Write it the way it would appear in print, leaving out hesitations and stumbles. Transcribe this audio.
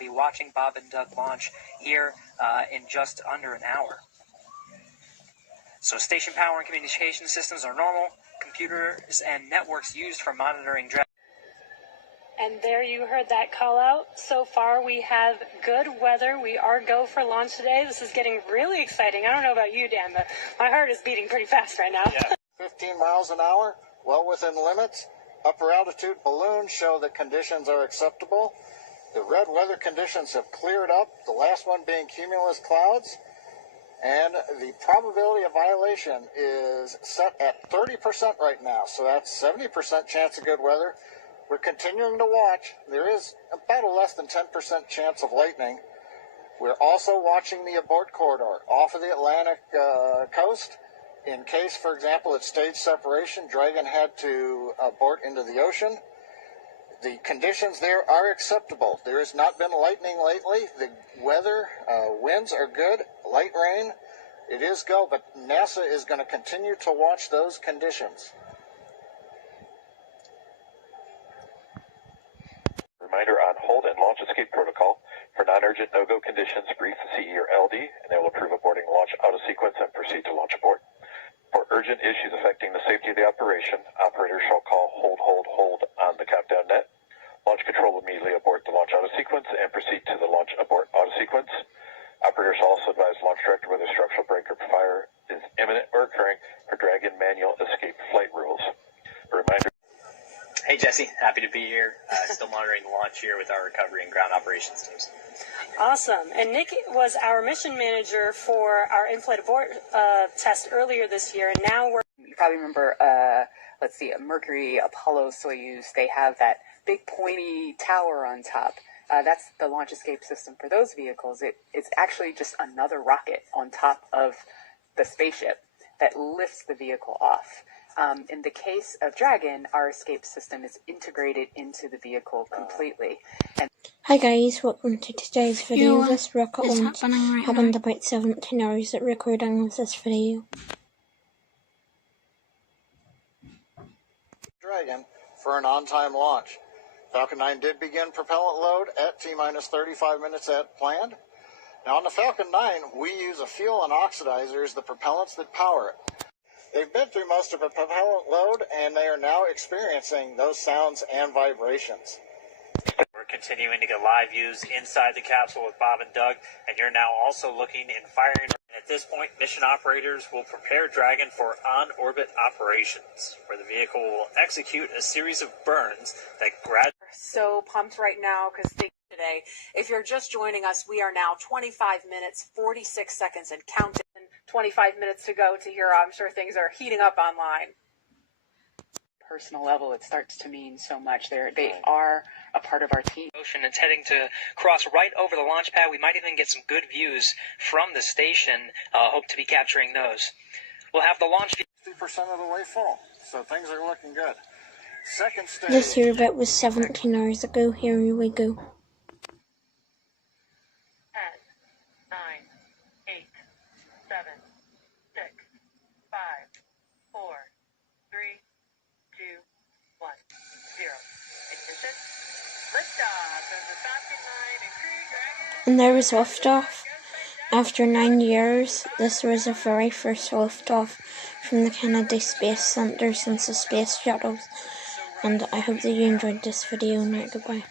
We'll be watching Bob and Doug launch here in just under an hour. So station power and communication systems are normal. Computers and networks used for monitoring Dragon. And there you heard that call out. So far we have good weather. We are go for launch today. This is getting really exciting. I don't know about you, Dan, but my heart is beating pretty fast right now. Yeah. 15 miles an hour, well within limits. Upper altitude balloons show that conditions are acceptable. The red weather conditions have cleared up, the last one being cumulus clouds. And the probability of violation is set at 30% right now, so that's 70% chance of good weather. We're continuing to watch. There is about a less than 10% chance of lightning. We're also watching the abort corridor off of the Atlantic coast. In case, for example, at stage separation, Dragon had to abort into the ocean. The conditions there are acceptable. There has not been lightning lately. The weather, winds are good, light rain. It is go, but NASA is going to continue to watch those conditions. Reminder on hold and launch escape protocol. For non-urgent no-go conditions, brief the CE or LD, and they will approve aborting launch out of sequence and proceed to launch abort. For urgent issues affecting the safety of the operation, operators shall call hold on the countdown net. Launch control will immediately abort the launch out of sequence and proceed to the launch abort out of sequence. Operators also advise launch director whether structural break or fire is imminent or occurring for Dragon manual escape flight rules. A reminder. Hey Jesse, happy to be here. Still monitoring the launch here with our recovery and ground operations teams. Awesome. And Nick was our mission manager for our in-flight abort test earlier this year, and now we're... You probably remember, let's see, a Mercury, Apollo, Soyuz. They have that big pointy tower on top. That's the launch escape system for those vehicles. It's actually just another rocket on top of the spaceship that lifts the vehicle off. In the case of Dragon, our escape system is integrated into the vehicle completely. And hi guys, welcome to today's video. This rocket launch happened about 17 hours at recording of this video. Dragon for an on-time launch. Falcon 9 did begin propellant load at T-minus 35 minutes at planned. Now on the Falcon 9, we use a fuel and oxidizers, the propellants that power it. They've been through most of the propellant load, and they are now experiencing those sounds and vibrations. We're continuing to get live views inside the capsule with Bob and Doug, and you're now also looking in firing. At this point, mission operators will prepare Dragon for on-orbit operations, where the vehicle will execute a series of burns that gradually... so pumped right now because today, if you're just joining us, we are now 25 minutes, 46 seconds and counting. 25 minutes to go to here. I'm sure things are heating up online. Personal level, it starts to mean so much. They are a part of our team. Ocean, it's heading to cross right over the launch pad. We might even get some good views from the station. Hope to be capturing those. We'll have the launch 50% of the way full, so things are looking good. Second stage. This here bit was 17 hours ago. Here we go. 10, 9, 8, 7, 6, 5, 4, 3, 2, 1, 0. Ignition. Liftoff of the Falcon 9 and Crew Dragon. And there was liftoff. After 9 years, this was the very first liftoff from the Kennedy Space Center since the space shuttles. And I hope that you enjoyed this video. Now, goodbye.